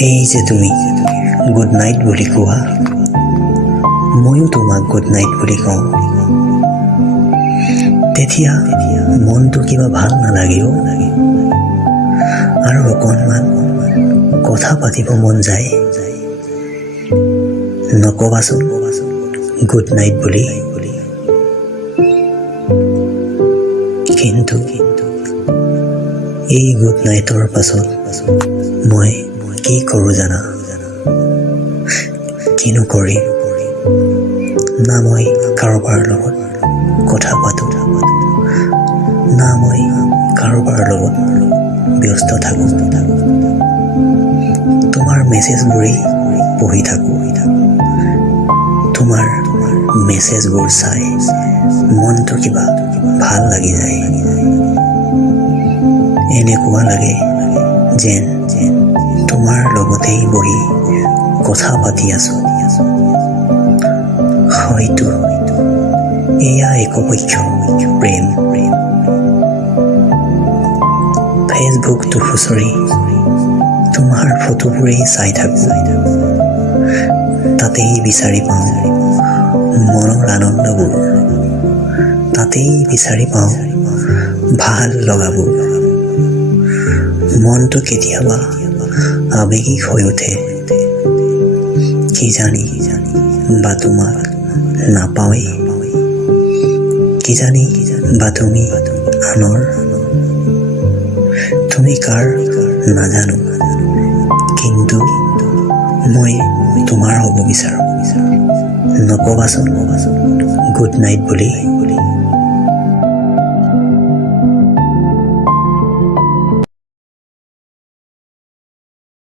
এই যে তুমি গুড নাইট বুলি কোৱা, ময়ো তোমাক গুড নাইট বুলি কওঁ। তেতিয়া মনটো কিবা ভাল নালাগেও, আৰু অকণমান কথা পাতিব মন যায়। নকবাচোন গুড নাইট বুলি। কিন্তু এই গুড নাইটৰ পাছত মই কি কৰোঁ জানা? কিনো কৰিম? না মই কাৰোবাৰ লগত কথা পাতোঁ, না মই কাৰোবাৰ লগত ব্যস্ত থাকোঁ। তোমাৰ মেছেজবোৰেই পঢ়ি থাকোঁ। তোমাৰ মেছেজবোৰ চাই মনটো কিবা ভাল লাগি যায়। এনেকুৱা লাগে যেন তোমাৰ লগতেই বহি কথা পাতি আছোঁ। হয়তো এয়া একপক্ষ প্ৰেম। ফেচবুকটো খুচৰি তোমাৰ ফটোবোৰেই চাই থাকোঁ। তাতেই বিচাৰি পাওঁ মনৰ আনন্দবোৰ, তাতেই বিচাৰি পাওঁ ভাল লগাবোৰ। মনটো কেতিয়াবা আৱেগিক হৈ উঠে, কিজানি বা তোমাক নাপাওঁৱেই, কিজানি বা তুমি আনৰ, তুমি কাৰ নাজানো, কিন্তু মই তোমাৰ হ'ব বিচাৰোঁ। নকবাচোন গুড নাইট বুলি।